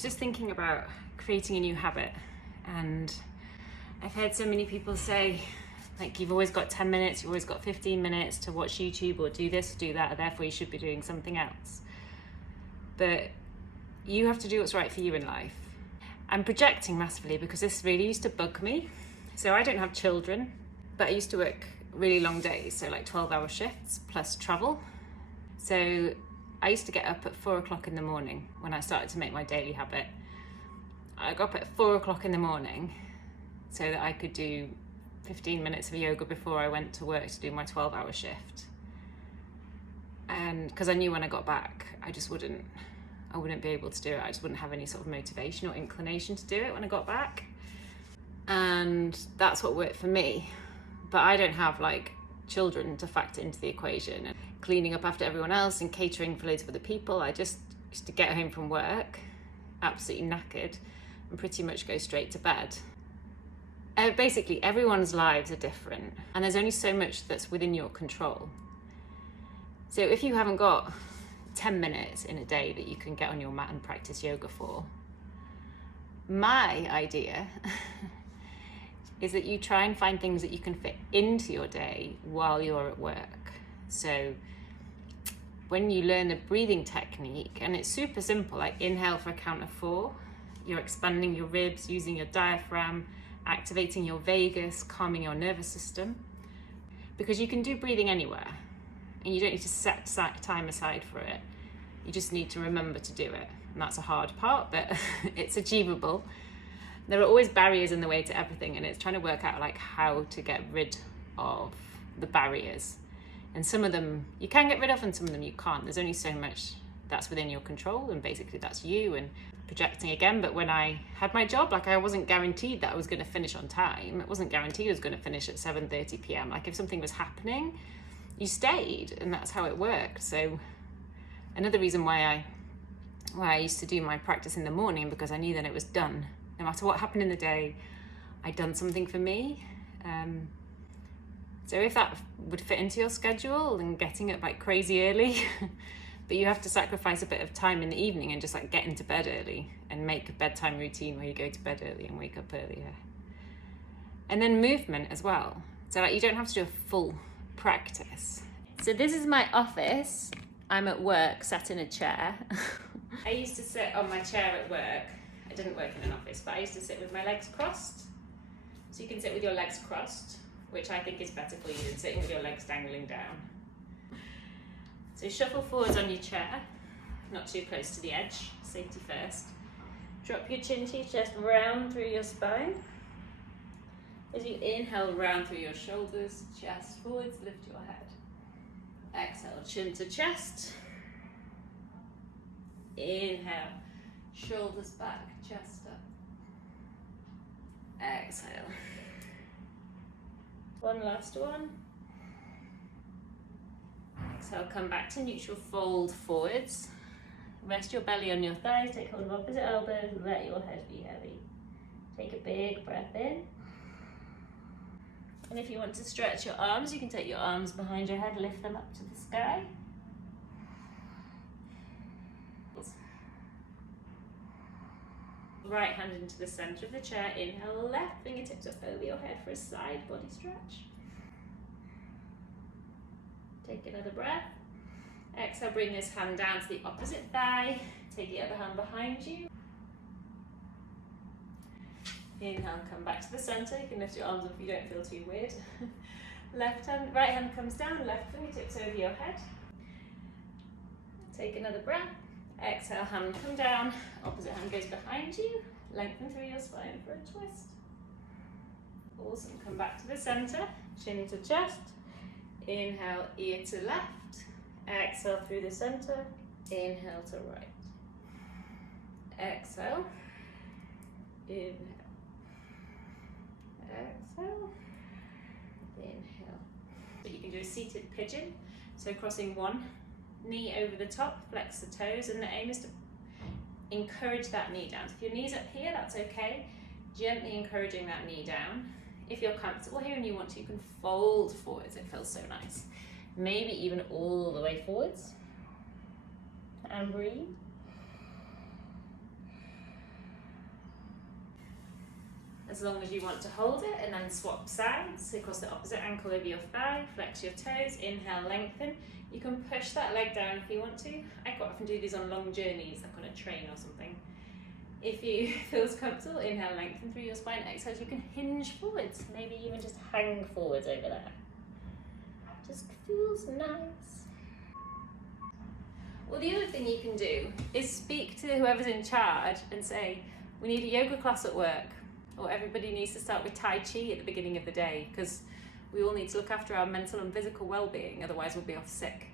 Just thinking about creating a new habit, and I've heard so many people say, like, you've always got 10 minutes, you've always got 15 minutes to watch YouTube or do this, do that, therefore you should be doing something else. But you have to do what's right for you in life. I'm projecting massively because this really used to bug me. So I don't have children, but I used to work really long days, so like 12-hour shifts plus travel. So I used to get up at 4 o'clock in the morning when I started to make my daily habit. I got up at 4 o'clock in the morning so that I could do 15 minutes of yoga before I went to work to do my 12-hour shift. And because I knew when I got back, I wouldn't be able to do it. I just wouldn't have any sort of motivation or inclination to do it when I got back. And that's what worked for me. But I don't have like children to factor into the equation, and cleaning up after everyone else and catering for loads of other people. I just used to get home from work absolutely knackered and pretty much go straight to bed. Basically, everyone's lives are different, and there's only so much that's within your control. So if you haven't got 10 minutes in a day that you can get on your mat and practice yoga for, my idea is that you try and find things that you can fit into your day while you're at work. So when you learn the breathing technique, and it's super simple, like inhale for a count of 4, you're expanding your ribs, using your diaphragm, activating your vagus, calming your nervous system, because you can do breathing anywhere and you don't need to set time aside for it. You just need to remember to do it, and that's a hard part, but it's achievable. There are always barriers in the way to everything, and it's trying to work out like how to get rid of the barriers. And some of them you can get rid of and some of them you can't. There's only so much that's within your control, and basically that's you. And projecting again, but when I had my job, like, I wasn't guaranteed that I was going to finish on time. It wasn't guaranteed I was going to finish at 7:30 p.m. Like, if something was happening, you stayed, and that's how it worked. So another reason why I used to do my practice in the morning, because I knew that it was done. No matter what happened in the day, I'd done something for me. So if that would fit into your schedule, and getting up like crazy early, but you have to sacrifice a bit of time in the evening and just like get into bed early and make a bedtime routine where you go to bed early and wake up earlier. And then movement as well. So like, you don't have to do a full practice. So this is my office. I'm at work, sat in a chair. I used to sit on my chair at work. I didn't work in an office, but I used to sit with my legs crossed. So you can sit with your legs crossed, which I think is better for you than sitting with your legs dangling down. So shuffle forwards on your chair, not too close to the edge, safety first. Drop your chin to your chest, round through your spine. As you inhale, round through your shoulders, chest forwards, lift your head. Exhale, chin to chest. Inhale, shoulders back, chest up. Exhale. One last one. Exhale, come back to neutral, fold forwards. Rest your belly on your thighs, take hold of opposite elbows, and let your head be heavy. Take a big breath in. And if you want to stretch your arms, you can take your arms behind your head, lift them up to the sky. Right hand into the center of the chair, inhale, left fingertips up over your head for a side body stretch. Take another breath. Exhale, bring this hand down to the opposite thigh. Take the other hand behind you. Inhale, come back to the center. You can lift your arms up if you don't feel too weird. Right hand comes down, left fingertips over your head. Take another breath. Exhale, hand come down, opposite hand goes behind you. Lengthen through your spine for a twist. Awesome, come back to the center, chin to chest. Inhale, ear to left. Exhale through the center. Inhale to right. Exhale. Inhale. Exhale. Inhale. So you can do a seated pigeon. So crossing one knee over the top, flex the toes, and the aim is to encourage that knee down. So if your knee's up here, that's okay. Gently encouraging that knee down. If you're comfortable here and you want to, you can fold forwards. It feels so nice. Maybe even all the way forwards. And breathe. as long as you want to hold it, and then swap sides. So cross the opposite ankle over your thigh, flex your toes, inhale, lengthen. You can push that leg down if you want to. I quite often do these on long journeys, like on a train or something. If you feels comfortable, inhale, lengthen through your spine. Exhale, you can hinge forwards, maybe even just hang forwards over there. Just feels nice. Well, the other thing you can do is speak to whoever's in charge and say, we need a yoga class at work, or everybody needs to start with Tai Chi at the beginning of the day, because we all need to look after our mental and physical well-being, otherwise we'll be off sick.